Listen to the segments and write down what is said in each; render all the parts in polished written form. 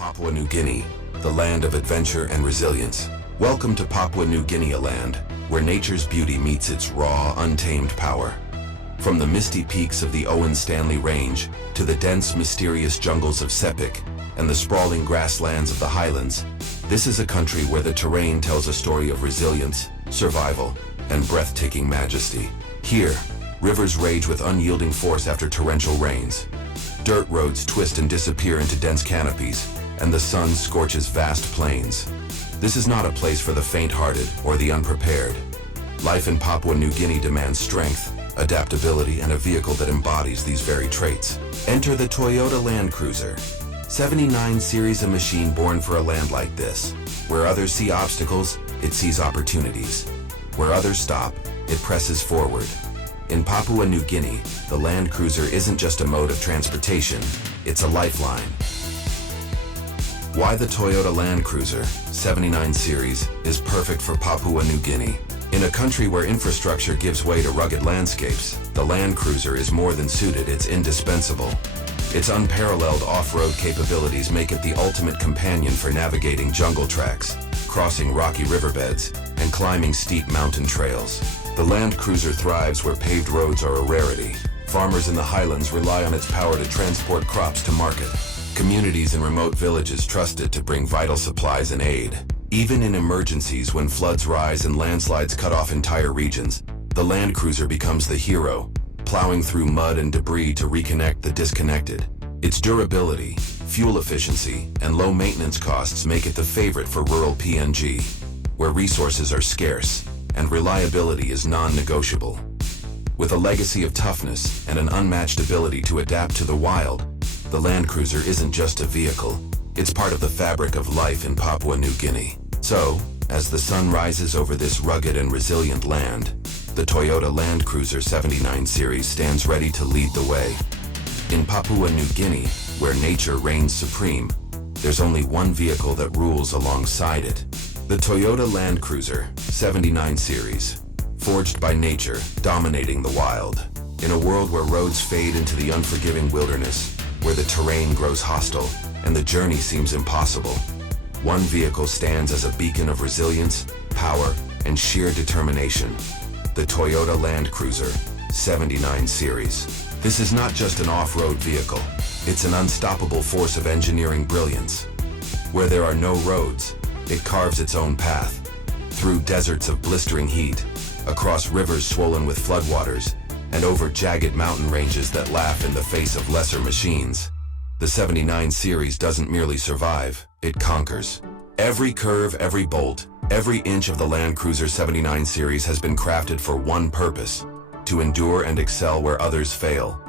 Papua New Guinea, the land of adventure and resilience. Welcome to Papua New Guinea, a land where nature's beauty meets its raw, untamed power. From the misty peaks of the Owen Stanley Range to the dense, mysterious jungles of Sepik and the sprawling grasslands of the highlands, this is a country where the terrain tells a story of resilience, survival, and breathtaking majesty. Here, rivers rage with unyielding force after torrential rains. Dirt roads twist and disappear into dense canopies, and the sun scorches vast plains. This is not a place for the faint-hearted or the unprepared. Life in Papua New Guinea demands strength, adaptability, and a vehicle that embodies these very traits. Enter the Toyota Land Cruiser 79 Series, a machine born for a land like this. Where others see obstacles, it sees opportunities. Where others stop, it presses forward. In Papua New Guinea, the Land Cruiser isn't just a mode of transportation, it's a lifeline. Why the Toyota Land Cruiser 79 Series is perfect for Papua New Guinea. In a country where infrastructure gives way to rugged landscapes, the Land Cruiser is more than suited, it's indispensable. Its unparalleled off-road capabilities make it the ultimate companion for navigating jungle tracks, crossing rocky riverbeds, and climbing steep mountain trails. The Land Cruiser thrives where paved roads are a rarity. Farmers in the highlands rely on its power to transport crops to market. Communities in remote villages trust it to bring vital supplies and aid. Even in emergencies, when floods rise and landslides cut off entire regions, the Land Cruiser becomes the hero, plowing through mud and debris to reconnect the disconnected. Its durability, fuel efficiency, and low maintenance costs make it the favorite for rural PNG, where resources are scarce and reliability is non-negotiable. With a legacy of toughness and an unmatched ability to adapt to the wild, the Land Cruiser isn't just a vehicle, it's part of the fabric of life in Papua New Guinea. So, as the sun rises over this rugged and resilient land, the Toyota Land Cruiser 79 Series stands ready to lead the way. In Papua New Guinea, where nature reigns supreme, there's only one vehicle that rules alongside it. The Toyota Land Cruiser 79 Series, forged by nature, dominating the wild. In a world where roads fade into the unforgiving wilderness, where the terrain grows hostile and the journey seems impossible, one vehicle stands as a beacon of resilience, power, and sheer determination. The Toyota Land Cruiser 79 Series. This is not just an off-road vehicle, it's an unstoppable force of engineering brilliance. Where there are no roads, it carves its own path. Through deserts of blistering heat, across rivers swollen with floodwaters, and over jagged mountain ranges that laugh in the face of lesser machines, the 79 Series doesn't merely survive, it conquers. Every curve, every bolt, every inch of the Land Cruiser 79 Series has been crafted for one purpose: to endure and excel where others fail.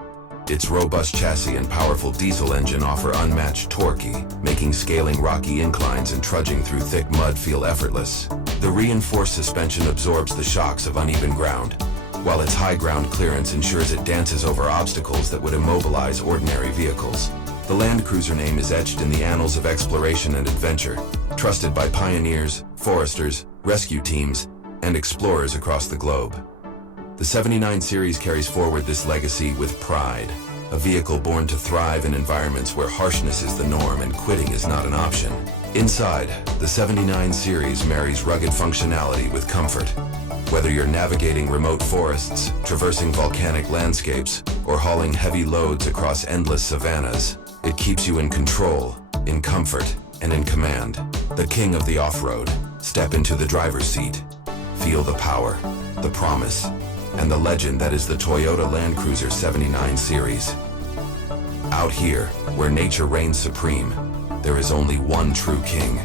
Its robust chassis and powerful diesel engine offer unmatched torque, making scaling rocky inclines and trudging through thick mud feel effortless. The reinforced suspension absorbs the shocks of uneven ground, while its high ground clearance ensures it dances over obstacles that would immobilize ordinary vehicles. The Land Cruiser name is etched in the annals of exploration and adventure, trusted by pioneers, foresters, rescue teams, and explorers across the globe. The 79 Series carries forward this legacy with pride, a vehicle born to thrive in environments where harshness is the norm and quitting is not an option. Inside, the 79 Series marries rugged functionality with comfort. Whether you're navigating remote forests, traversing volcanic landscapes, or hauling heavy loads across endless savannas, it keeps you in control, in comfort, and in command. The king of the off-road. Step into the driver's seat. Feel the power, the promise, and the legend that is the Toyota Land Cruiser 79 Series. Out here, where nature reigns supreme, there is only one true king.